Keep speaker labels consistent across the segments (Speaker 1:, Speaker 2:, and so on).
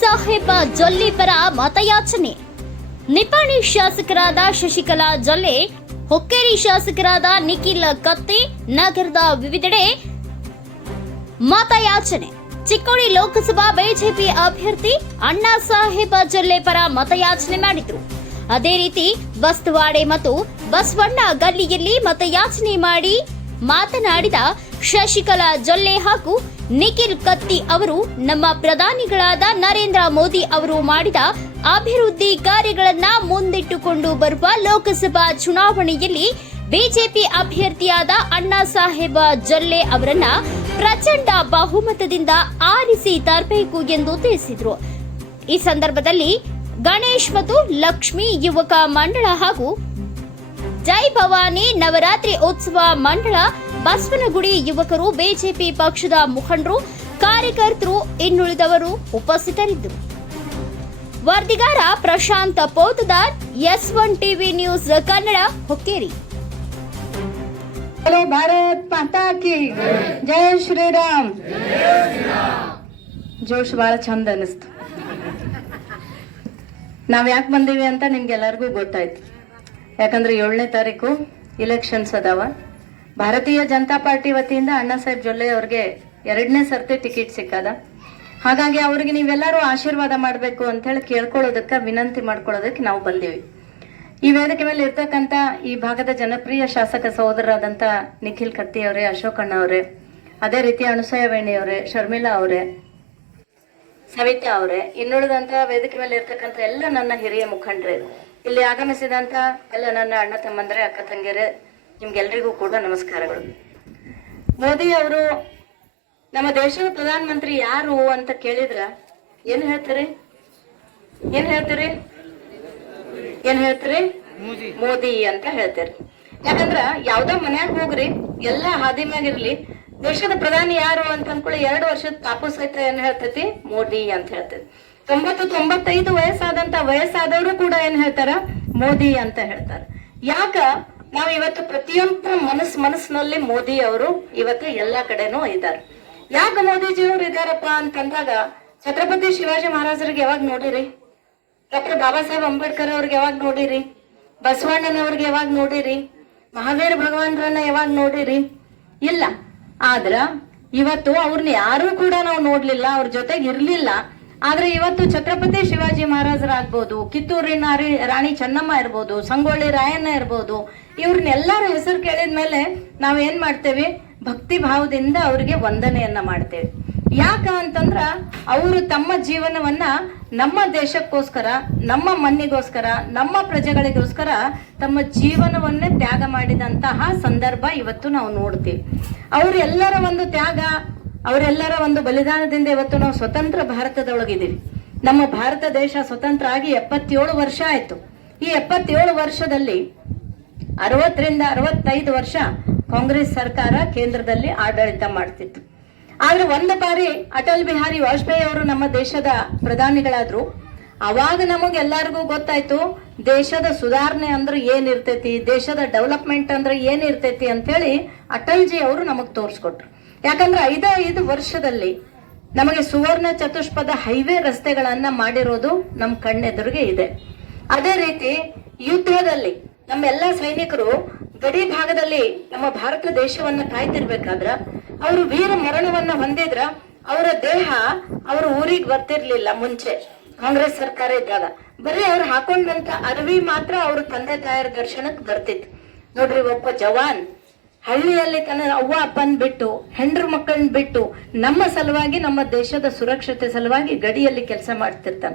Speaker 1: ಸಾಹೇಬ ಜೊಲ್ಲೆ ಪರ ಮತಯಾಚನೆ. ನಿಪಾಣಿ ಶಾಸಕರಾದ ಶಶಿಕಲಾ ಜೊಲ್ಲೆ, ಹೊಕ್ಕೇರಿ ಶಾಸಕರಾದ ನಿಖಿಲ್ ಕತ್ತಿ, ನಗರದ ವಿವಿಧೆಡೆ ಮತಯಾಚನೆ. ಚಿಕ್ಕೋಡಿ ಲೋಕಸಭಾ ಬಿಜೆಪಿ ಅಭ್ಯರ್ಥಿ ಅಣ್ಣಾ ಸಾಹೇಬ ಜೊಲ್ಲೆ ಪರ ಮತಯಾಚನೆ ಮಾಡಿದ್ರು. ಅದೇ ರೀತಿ ಬಸ್ತವಾಡೆ ಮತ್ತು ಬಸವಣ್ಣ ಗಲ್ಲಿಯಲ್ಲಿ ಮತಯಾಚನೆ ಮಾಡಿ ಮಾತನಾಡಿದ ಶಶಿಕಲಾ ಜೊಲ್ಲೆ ಹಾಗೂ ನಿಖಿಲ್ ಕತ್ತಿ ಅವರು ನಮ್ಮ ಪ್ರಧಾನಿಗಳಾದ ನರೇಂದ್ರ ಮೋದಿ ಅವರು ಮಾಡಿದ ಅಭಿವೃದ್ಧಿ ಕಾರ್ಯಗಳನ್ನ ಮುಂದಿಟ್ಟುಕೊಂಡು ಬರುವ ಲೋಕಸಭಾ ಚುನಾವಣೆಯಲ್ಲಿ ಬಿಜೆಪಿ ಅಭ್ಯರ್ಥಿಯಾದ ಅಣ್ಣಾ ಸಾಹೇಬ ಜಲ್ಲೆ ಅವರನ್ನ ಪ್ರಚಂಡ ಬಹುಮತದಿಂದ ಆರಿಸಿ ತರಬೇಕು ಎಂದು ತಿಳಿಸಿದರು. ಈ ಸಂದರ್ಭದಲ್ಲಿ ಗಣೇಶ್ ಮತ್ತು ಲಕ್ಷ್ಮಿ ಯುವಕ ಮಂಡಳ ಹಾಗೂ ಜೈ ಭವಾನಿ ನವರಾತ್ರಿ ಉತ್ಸವ ಮಂಡಳ ಬಸವನಗುಡಿ ಯುವಕರು ಬಿಜೆಪಿ ಪಕ್ಷದ ಮುಖಂಡರು, ಕಾರ್ಯಕರ್ತರು ಇನ್ನುಳಿದವರು ಉಪಸ್ಥಿತರಿದ್ದರು. ವರದಿಗಾರ Prashant Potdar, S one TV news Kannada, Hukkeri.
Speaker 2: Bharat Mata ಕಿ ಜಯ ಶ್ರೀರಾಮ್. ಜೋಶ್ ಬಹಳ ಚಂದ ಅನಿಸ್ತು. ನಾವ್ ಯಾಕೆ ಬಂದೀವಿ ಅಂತ ನಿಮ್ಗೆಲ್ಲರಿಗೂ ಗೊತ್ತಾಯ್ತು. ಯಾಕಂದ್ರೆ ಏಳನೇ ತಾರೀಕು ಇಲೆಕ್ಷನ್ಸ್ ಅದಾವ. ಭಾರತೀಯ ಜನತಾ ಪಾರ್ಟಿ ವತಿಯಿಂದ ಅಣ್ಣಾ ಸಾಹೇಬ್ ಜೊಲ್ಲೆ ಅವ್ರಿಗೆ ಎರಡನೇ ಸರ್ತಿ ಟಿಕೆಟ್ ಸಿಕ್ಕದ. ಹಾಗಾಗಿ ಅವ್ರಿಗೆ ನೀವೆಲ್ಲರೂ ಆಶೀರ್ವಾದ ಮಾಡಬೇಕು ಅಂತ ಹೇಳಿ ಕೇಳ್ಕೊಳ್ಳೋದಕ್ಕೆ ವಿನಂತಿ ಮಾಡ್ಕೊಳ್ಳೋದಕ್ಕೆ ನಾವು ಬಂದೀವಿ. ಈ ವೇದಿಕೆ ಮೇಲೆ ಇರ್ತಕ್ಕಂಥ ಈ ಭಾಗದ ಜನಪ್ರಿಯ ಶಾಸಕ ಸಹೋದರರಾದಂಥ ನಿಖಿಲ್ ಕತ್ತಿ ಅವರೇ ಅಶೋಕಣ್ಣ ಅವರೇ, ಅದೇ ರೀತಿ ಅನುಸೂಯ ಅವರೇ, ಶರ್ಮಿಳಾ ಅವರೇ, ಸವಿತಾ ಅವರೇ ಇನ್ನುಳಿದಂತ ವೇದಿಕೆ ಮೇಲೆ ಇರ್ತಕ್ಕಂಥ ಎಲ್ಲ ನನ್ನ ಹಿರಿಯ ಮುಖಂಡರೇ. ಇಲ್ಲಿ ಆಗಮಿಸಿದಂತ ಎಲ್ಲ ನನ್ನ ಅಣ್ಣ ತಮ್ಮಂದ್ರೆ, ಅಕ್ಕ ತಂಗಿಯರೇ ನಿಮ್ಗೆಲ್ರಿಗೂ ಕೂಡ ನಮಸ್ಕಾರಗಳು. ಮೋದಿ ಅವರು ನಮ್ಮ ದೇಶದ ಪ್ರಧಾನಮಂತ್ರಿ ಯಾರು ಅಂತ ಕೇಳಿದ್ರ ಏನ್ ಹೇಳ್ತಾರೆ? ಏನ್ ಹೇಳ್ತೀರಿ? ಏನ್ ಹೇಳ್ತೀರಿ? ಮೋದಿ. ಅಂತ ಹೇಳ್ತಾರೆ. ಯಾಕಂದ್ರ ಯಾವ್ದೋ ಮನ್ಯಾಗ ಹೋಗ್ರಿ ಎಲ್ಲಾ ಹಾದಿ ಮ್ಯಾಗಿರ್ಲಿ ದೇಶದ ಪ್ರಧಾನಿ ಯಾರು ಅಂತ ಅನ್ಕೊಳ್ಳಿ ಎರಡು ವರ್ಷದ ತಾಪು ಸಹಿತ ಏನ್ ಹೇಳ್ತೈತಿ? ಮೋದಿ ಅಂತ ಹೇಳ್ತೈತಿ. ತೊಂಬತ್ತು ತೊಂಬತ್ತೈದು ವಯಸ್ಸಾದಂತ ವಯಸ್ಸಾದವರು ಕೂಡ ಏನ್ ಹೇಳ್ತಾರ? ಮೋದಿ ಅಂತ ಹೇಳ್ತಾರ. ಯಾಕ? ನಾವ್ ಇವತ್ತು ಪ್ರತಿಯೊಬ್ಬರ ಮನಸ್ ಮನಸ್ಸಿನಲ್ಲಿ ಮೋದಿ ಅವರು ಇವತ್ತು ಎಲ್ಲಾ ಕಡೆನೂ ಇದ್ದಾರೆ. ಯಾಕೆ ಮೋದಿಜಿ ಅವರು ಇದಾರಪ್ಪ ಅಂತಂದಾಗ ಛತ್ರಪತಿ ಶಿವಾಜಿ ಮಹಾರಾಜರಿಗೆ ಯಾವಾಗ ನೋಡಿರಿ? ಡಾಕ್ಟರ್ ಬಾಬಾ ಸಾಹೇಬ್ ಅಂಬೇಡ್ಕರ್ ಅವ್ರಿಗೆ ಯಾವಾಗ ನೋಡಿರಿ? ಬಸವಣ್ಣನವ್ರಿಗೆ ಯಾವಾಗ ನೋಡಿರಿ? ಮಹಾವೀರ ಭಗವಾನ್ರನ್ನ ಯಾವಾಗ ನೋಡಿರಿ? ಇಲ್ಲ. ಆದ್ರ ಇವತ್ತು ಅವ್ರನ್ನ ಯಾರು ಕೂಡ ನಾವು ನೋಡ್ಲಿಲ್ಲ, ಅವ್ರ ಜೊತೆಗೆ ಇರ್ಲಿಲ್ಲ. ಆದ್ರೆ ಇವತ್ತು ಛತ್ರಪತಿ ಶಿವಾಜಿ ಮಹಾರಾಜರಾಗ್ಬೋದು, ಕಿತ್ತೂರಿನ ರಾಣಿ- ಚೆನ್ನಮ್ಮ ಇರ್ಬೋದು, ಸಂಗೊಳ್ಳಿ ರಾಯಣ್ಣ ಇರ್ಬೋದು, ಇವ್ರನ್ನೆಲ್ಲರ ಹೆಸರು ಕೇಳಿದ್ಮೇಲೆ ನಾವು ಏನ್ ಮಾಡ್ತೇವೆ? ಭಕ್ತಿ ಭಾವದಿಂದ ಅವ್ರಿಗೆ ವಂದನೆಯನ್ನ ಮಾಡ್ತೇವೆ. ಯಾಕ ಅಂತಂದ್ರ ಅವರು ತಮ್ಮ ಜೀವನವನ್ನ ನಮ್ಮ ದೇಶಕ್ಕೋಸ್ಕರ, ನಮ್ಮ ಮಣ್ಣಿಗೋಸ್ಕರ, ನಮ್ಮ ಪ್ರಜೆಗಳಿಗೋಸ್ಕರ ತಮ್ಮ ಜೀವನವನ್ನೇ ತ್ಯಾಗ ಮಾಡಿದಂತಹ ಸಂದರ್ಭ ಇವತ್ತು ನಾವು ನೋಡ್ತೀವಿ. ಅವರೆಲ್ಲರ ಒಂದು ತ್ಯಾಗ ಅವರೆಲ್ಲರ ಒಂದು ಬಲಿದಾನದಿಂದ ಇವತ್ತು ನಾವು ಸ್ವತಂತ್ರ ಭಾರತದೊಳಗಿದ್ದೀವಿ. ನಮ್ಮ ಭಾರತ ದೇಶ ಸ್ವತಂತ್ರ ಆಗಿ ಎಪ್ಪತ್ತೇಳು ವರ್ಷ ಆಯ್ತು. ಈ ಎಪ್ಪತ್ತೇಳು ವರ್ಷದಲ್ಲಿ ಅರವತ್ತರಿಂದ ಅರವತ್ತೈದು ವರ್ಷ ಕಾಂಗ್ರೆಸ್ ಸರ್ಕಾರ ಕೇಂದ್ರದಲ್ಲಿ ಆಡಳಿತ ಮಾಡ್ತಿತ್ತು. ಆದ್ರೆ ಒಂದು ಬಾರಿ ಅಟಲ್ ಬಿಹಾರಿ ವಾಜಪೇಯಿ ಅವರು ನಮ್ಮ ದೇಶದ ಪ್ರಧಾನಿಗಳಾದ್ರು. ಅವಾಗ ನಮಗೆಲ್ಲರಿಗೂ ಗೊತ್ತಾಯ್ತು, ದೇಶದ ಸುಧಾರಣೆ ಅಂದ್ರೆ ಏನಿರ್ತೈತಿ, ದೇಶದ ಡೆವಲಪ್ಮೆಂಟ್ ಅಂದ್ರೆ ಏನಿರ್ತೈತಿ ಅಂತೇಳಿ ಅಟಲ್ಜಿ ಅವರು ನಮಗ್ ತೋರಿಸ್ಕೊಟ್ರು. ಯಾಕಂದ್ರೆ ಐದ ಐದು ವರ್ಷದಲ್ಲಿ ನಮಗೆ ಸುವರ್ಣ ಚತುಷ್ಪದ ಹೈವೇ ರಸ್ತೆಗಳನ್ನ ಮಾಡಿರೋದು ನಮ್ಮ ಕಣ್ಣೆದುರಿಗೆ ಇದೆ. ಅದೇ ರೀತಿ ಯುದ್ಧದಲ್ಲಿ ನಮ್ಮೆಲ್ಲ ಸೈನಿಕರು ಗಡಿ ಭಾಗದಲ್ಲಿ ನಮ್ಮ ಭಾರತ ದೇಶವನ್ನ ಕಾಯ್ತಿರ್ಬೇಕಾದ್ರ ಅವರು ವೀರ ಮರಣವನ್ನ ಹೊಂದಿದ್ರ ಅವರ ದೇಹ ಅವ್ರ ಊರಿಗೆ ಬರ್ತಿರ್ಲಿಲ್ಲ ಮುಂಚೆ. ಕಾಂಗ್ರೆಸ್ ಸರ್ಕಾರ ಇದ್ದಾಗ ಬರೀ ಅವ್ರು ಹಾಕೊಂಡಂತ ಅರವಿ ಮಾತ್ರ ಅವ್ರ ತಂದೆ ತಾಯರ ದರ್ಶನಕ್ಕೆ ಬರ್ತಿತ್ತು. ನೋಡ್ರಿ ಒಬ್ಬ ಜವಾನ್ ಹಳ್ಳಿಯಲ್ಲಿ ತನ್ನ ಅವ್ವ, ಅಪ್ಪನ್ ಬಿಟ್ಟು, ಹೆಂಡ್ರ ಮಕ್ಕಳನ್ನ ಬಿಟ್ಟು ನಮ್ಮ ಸಲುವಾಗಿ ನಮ್ಮ ದೇಶದ ಸುರಕ್ಷತೆ ಸಲುವಾಗಿ ಗಡಿಯಲ್ಲಿ ಕೆಲಸ ಮಾಡ್ತಿರ್ತಾನ.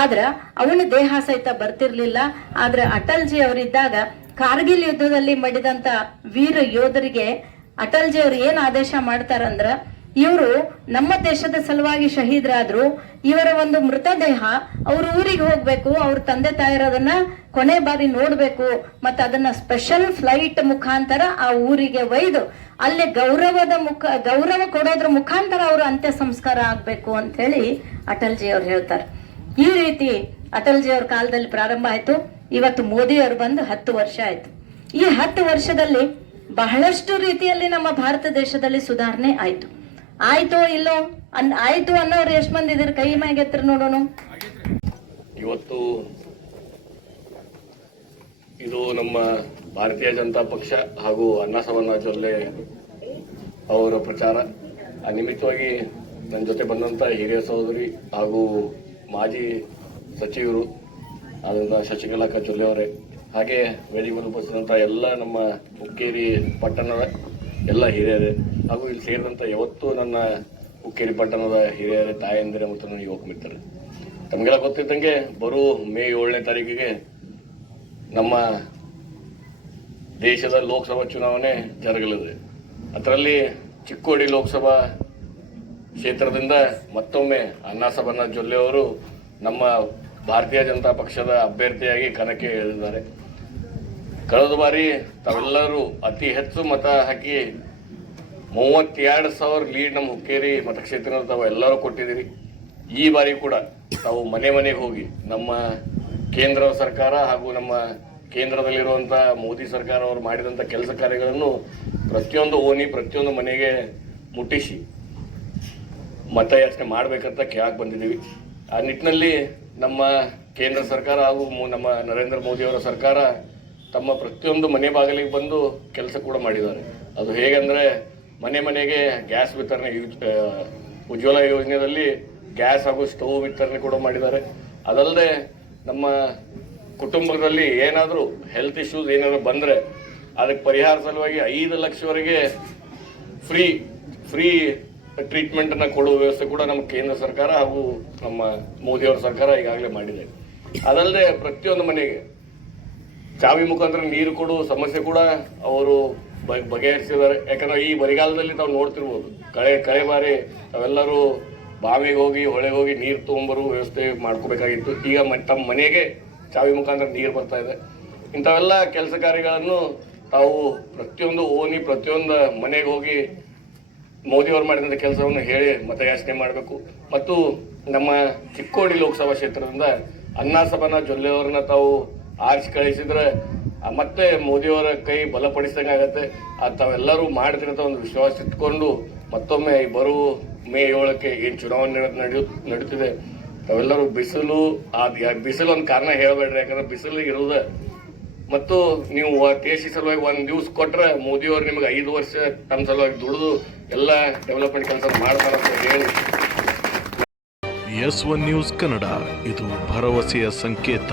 Speaker 2: ಆದ್ರ ಅವನ ದೇಹ ಸಹಿತ ಬರ್ತಿರ್ಲಿಲ್ಲ. ಆದ್ರೆ ಅಟಲ್ಜಿ ಅವರಿದ್ದಾಗ ಕಾರ್ಗಿಲ್ ಯುದ್ಧದಲ್ಲಿ ಮಡಿದಂತ ವೀರ ಯೋಧರಿಗೆ ಅಟಲ್ಜಿ ಅವ್ರು ಏನ್ ಆದೇಶ ಮಾಡ್ತಾರಂದ್ರ ಇವರು ನಮ್ಮ ದೇಶದ ಸಲುವಾಗಿ ಶಹೀದ್ರಾದ್ರು, ಇವರ ಒಂದು ಮೃತದೇಹ ಅವ್ರ ಊರಿಗೆ ಹೋಗ್ಬೇಕು, ಅವ್ರ ತಂದೆ ತಾಯಿರೋದನ್ನ ಕೊನೆ ಬಾರಿ ನೋಡ್ಬೇಕು, ಮತ್ತ ಅದನ್ನ ಸ್ಪೆಷಲ್ ಫ್ಲೈಟ್ ಮುಖಾಂತರ ಆ ಊರಿಗೆ ಒಯ್ದು, ಅಲ್ಲಿ ಗೌರವದ ಮುಖ, ಗೌರವ ಕೊಡೋದ್ರ ಮುಖಾಂತರ ಅವರು ಅಂತ್ಯ ಸಂಸ್ಕಾರ ಆಗ್ಬೇಕು ಅಂತ ಹೇಳಿ ಅಟಲ್ಜಿ ಅವ್ರು ಹೇಳ್ತಾರೆ. ಈ ರೀತಿ ಅಟಲ್ಜಿ ಅವ್ರ ಕಾಲದಲ್ಲಿ ಪ್ರಾರಂಭ ಆಯ್ತು, ಇವತ್ತು ಮೋದಿ ಅವರು ಬಂದು ಹತ್ತು ವರ್ಷ ಆಯ್ತು. ಈ ಹತ್ತು ವರ್ಷದಲ್ಲಿ ಬಹಳಷ್ಟು ರೀತಿಯಲ್ಲಿ ನಮ್ಮ ಭಾರತ ದೇಶದಲ್ಲಿ ಸುಧಾರಣೆ ಆಯ್ತು. ಆಯ್ತೋ ಇಲ್ಲೋ? ಅನ್ ಆಯ್ತು ಅನ್ನೋರು ಎಷ್ಟು ಮಂದಿ ಇದ್ರ ಕೈ ಮ್ಯಾಗ ಎತ್ತರ ನೋಡೋಣ
Speaker 3: ಇವತ್ತು ಇದು ನಮ್ಮ ಭಾರತೀಯ ಜನತಾ ಪಕ್ಷ ಹಾಗೂ ಅನ್ನಸವನ್ನ ಜೊಲ್ಲೆ ಅವರ ಪ್ರಚಾರ. ಆ ನಿಮಿತ್ತವಾಗಿ ನನ್ನ ಜೊತೆ ಬಂದಂತ ಹಿರಿಯ ಸಹೋದರಿ ಹಾಗೂ ಮಾಜಿ ಸಚಿವರು ಆದಂಥ ಶಶಿಕಲಾ ಕಚೋಲೆ ಅವರೇ. ಹಾಗೆ ವೇದಿಕೆ ಮೇಲೆ ಎಲ್ಲ ನಮ್ಮ ಹುಕ್ಕೇರಿ ಪಟ್ಟಣದ ಎಲ್ಲ ಹಿರಿಯರೇ. ಹಾಗೂ ಇಲ್ಲಿ ಸೇರಿದಂತ ಯಾವತ್ತೂ ನನ್ನ ಹುಕ್ಕೇರಿ ಪಟ್ಟಣದ ಹಿರಿಯರೇ ತಾಯಂದಿರ ಮತ್ತು ನನ್ನ ಯುವಕ ಮಿತ್ರರು ತಮಗೆಲ್ಲ ಗೊತ್ತಿದ್ದಂಗೆ ಬರೋ ಮೇ ಏಳನೇ ತಾರೀಕಿಗೆ ನಮ್ಮ ದೇಶದ ಲೋಕಸಭಾ ಚುನಾವಣೆ ಜರುಗಲಿದೆ. ಅದರಲ್ಲಿ ಚಿಕ್ಕೋಡಿ ಲೋಕಸಭಾ ಕ್ಷೇತ್ರದಿಂದ ಮತ್ತೊಮ್ಮೆ ಅನ್ನಾಸಬನ್ನ ಜೊಲ್ಲೆ ಅವರು ನಮ್ಮ ಭಾರತೀಯ ಜನತಾ ಪಕ್ಷದ ಅಭ್ಯರ್ಥಿಯಾಗಿ ಕಣಕ್ಕೆ ಇಳಿದಿದ್ದಾರೆ. ಕಳೆದ ಬಾರಿ ತಾವೆಲ್ಲರೂ ಅತಿ ಹೆಚ್ಚು ಮತ ಹಾಕಿ ಮೂವತ್ತೆರಡು ಸಾವಿರ ಲೀಡ್ ನಮ್ಮ ಹುಕ್ಕೇರಿ ಮತಕ್ಷೇತ್ರ ತಾವು ಎಲ್ಲರೂ ಕೊಟ್ಟಿದ್ದೀರಿ. ಈ ಬಾರಿ ಕೂಡ ತಾವು ಮನೆ ಮನೆಗೆ ಹೋಗಿ ನಮ್ಮ ಕೇಂದ್ರ ಸರ್ಕಾರ ಹಾಗೂ ನಮ್ಮ ಕೇಂದ್ರದಲ್ಲಿರುವಂಥ ಮೋದಿ ಸರ್ಕಾರ ಅವರು ಮಾಡಿದಂಥ ಕೆಲಸ ಕಾರ್ಯಗಳನ್ನು ಪ್ರತಿಯೊಂದು ಓಣಿ, ಪ್ರತಿಯೊಂದು ಮನೆಗೆ ಮುಟ್ಟಿಸಿ ಮತಯಾಚನೆ ಮಾಡಬೇಕಂತ ಕೇಳಕ್ಕೆ ಬಂದಿದ್ದೀವಿ. ಆ ನಿಟ್ಟಿನಲ್ಲಿ ನಮ್ಮ ಕೇಂದ್ರ ಸರ್ಕಾರ ಹಾಗೂ ನಮ್ಮ ನರೇಂದ್ರ ಮೋದಿ ಅವರ ಸರ್ಕಾರ ತಮ್ಮ ಪ್ರತಿಯೊಂದು ಮನೆ ಬಾಗಿಲಿಗೆ ಬಂದು ಕೆಲಸ ಕೂಡ ಮಾಡಿದ್ದಾರೆ. ಅದು ಹೇಗೆಂದರೆ ಮನೆ ಮನೆಗೆ ಗ್ಯಾಸ್ ವಿತರಣೆ ಉಜ್ವಲ ಯೋಜನೆಯಲ್ಲಿ ಗ್ಯಾಸ್ ಹಾಗೂ ಸ್ಟವ್ ವಿತರಣೆ ಕೂಡ ಮಾಡಿದ್ದಾರೆ. ಅದಲ್ಲದೆ ನಮ್ಮ ಕುಟುಂಬದಲ್ಲಿ ಏನಾದರೂ ಹೆಲ್ತ್ ಇಶ್ಯೂಸ್ ಏನಾದರೂ ಬಂದರೆ ಅದಕ್ಕೆ ಪರಿಹಾರ ಸಲುವಾಗಿ ಐದು ಲಕ್ಷವರೆಗೆ ಫ್ರೀ ಫ್ರೀ ಟ್ರೀಟ್ಮೆಂಟನ್ನು ಕೊಡುವ ವ್ಯವಸ್ಥೆ ಕೂಡ ನಮ್ಮ ಕೇಂದ್ರ ಸರ್ಕಾರ ಹಾಗೂ ನಮ್ಮ ಮೋದಿಯವರ ಸರ್ಕಾರ ಈಗಾಗಲೇ ಮಾಡಿದೆ. ಅದಲ್ಲದೆ ಪ್ರತಿಯೊಂದು ಮನೆಗೆ ಚಾವಿ ಮುಖಾಂತರ ನೀರು ಕೊಡುವ ಸಮಸ್ಯೆ ಕೂಡ ಅವರು ಬಗೆಹರಿಸಿದ್ದಾರೆ. ಯಾಕಂದ್ರೆ ಈ ಬರಿಗಾಲದಲ್ಲಿ ತಾವು ನೋಡ್ತಿರ್ಬೋದು. ಕಳೆ ಕಳೆ ಬಾರಿ ತಾವೆಲ್ಲರೂ ಬಾವಿಗೆ ಹೋಗಿ, ಹೊಳೆಗೆ ಹೋಗಿ ನೀರು ತೊಗೊಂಬರೋ ವ್ಯವಸ್ಥೆ ಮಾಡ್ಕೋಬೇಕಾಗಿತ್ತು. ಈಗ ಮ- ತಮ್ಮ ಮನೆಗೆ ಚಾವಿ ಮುಖಾಂತರ ನೀರು ಬರ್ತಾ ಇದೆ. ಇಂಥವೆಲ್ಲ ಕೆಲಸ ಕಾರ್ಯಗಳನ್ನು ತಾವು ಪ್ರತಿಯೊಂದು ಓನಿ ಪ್ರತಿಯೊಂದು ಮನೆಗೆ ಹೋಗಿ ಮೋದಿಯವರು ಮಾಡಿದಂಥ ಕೆಲಸವನ್ನು ಹೇಳಿ ಮತಯಾಚನೆ ಮಾಡಬೇಕು. ಮತ್ತು ನಮ್ಮ ಚಿಕ್ಕೋಡಿ ಲೋಕಸಭಾ ಕ್ಷೇತ್ರದಿಂದ ಅಣ್ಣಾಸಬನ ಜೊಲ್ಲೆಯವರನ್ನ ತಾವು ಆರಿಸಿ ಕಳಿಸಿದ್ರೆ ಮತ್ತೆ ಮೋದಿಯವರ ಕೈ ಬಲಪಡಿಸಿದಂಗೆ ಆಗತ್ತೆ. ಆ ತಾವೆಲ್ಲರೂ ಮಾಡ್ತಿರಂತ ಒಂದು ವಿಶ್ವಾಸ ಇಟ್ಕೊಂಡು ಮತ್ತೊಮ್ಮೆ ಈ ಬರುವ ಮೇ ಏಳಕ್ಕೆ ಏನು ಚುನಾವಣೆ ನಡೆಯು, ನಡೀತಿದೆ. ತಾವೆಲ್ಲರೂ ಬಿಸಿಲು ಅದು ಬಿಸಿಲು ಒಂದು ಕಾರಣ ಹೇಳಬೇಡ್ರಿ, ಯಾಕಂದ್ರೆ ಬಿಸಿಲು ಇರೋದ ಮತ್ತು ನೀವು ದೇಶ ಸಲುವಾಗಿ ಒಂದು ದಿವ್ಸ ಕೊಟ್ರೆ ಮೋದಿಯವರು ನಿಮಗೆ ಐದು ವರ್ಷ ತಮ್ಮ ಸಲುವಾಗಿ ದುಡಿದು ಎಲ್ಲ ಡೆವಲಪ್ಮೆಂಟ್ ಕೆಲಸ ಮಾಡ್ತಾರಂತ ಹೇಳಿ.
Speaker 4: ಎಸ್ ಒನ್ ನ್ಯೂಸ್ ಕನ್ನಡ, ಇದು ಭರವಸೆಯ ಸಂಕೇತ.